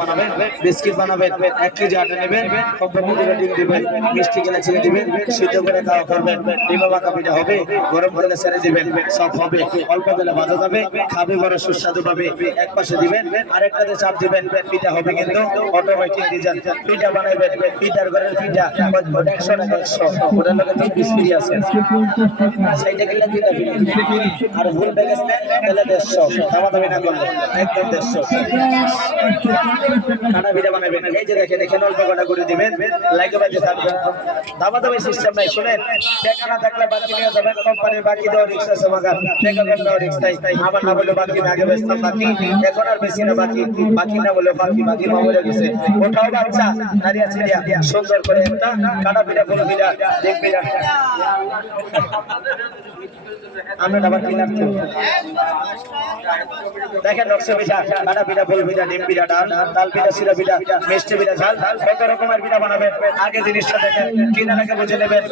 বানাবেন, বিস্কিট বানাবেন, 1 কেজি আটা নেবেন, কম্পানি থেকে ডিম দিবেন, মিষ্টি কিনে চিনি দিবেন, সিদ্ধ করে খাওয়া করবেন, ডিমা মাখা পিঠা হবে, গরম তেলে ছেড়ে দিবেন, সব হবে, অল্প তেলে ভাজা যাবে, খাবে বড় সুস্বাদু পাবে। এক পাশে দিবেন, আরেকটাতে চাপ দিবেন, পিঠা হবে কিন্তু অটোমেটিক ডিজাইন। পিঠা বানাবেন, পিঠার ঘরের পিঠা 100 টাকা 100, ওটার লগে 3 পিস ফ্রি আছে, সেইটা কিনলে 3টা ফ্রি। আর ফুল প্যাকেজ নেন তাহলে 150, দামাদামি না করলে একদম 150। কাটা পিঠা বানাবেন, এই যে দেখেন এখানে অল্প কটা করে দিবেন, লাইকে বাজে থাকবেন, দামাদামি সিস্টেম নাই। শুনেন, টাকা না থাকলে বাকি নিয়ে যাবেন, কোম্পানির বাকি দেওয়া রিক্সা আছে মাগার, টাকা কম দেওয়া রিক্স নাই। আমার না বলে বাকি না, আগে বেচতাম বাকি, এখন আর বেশি না বাকি, বাকি না বলে বাকি, বাকি মামুরে গেছে। ওটাও বাচ্চা নারিয়া ছিড়িয়া সুন্দর করে একটা কাটা পিঠা, ফুল পিঠা, ডিম পিঠা আমরা আবার কিনার তো দেখেন, নকশা পিঠা, কাটা পিঠা, ফুল পিঠা, ডিম পিঠা, ডাল, তাল পিঠা, সিরা পিঠা, মিষ্টি পিঠা, ঝাল, কত রকমের পিঠা বানাবেন। আগে জিনিসটা দেখেন, কিনা নাকি বুঝে নেবেন।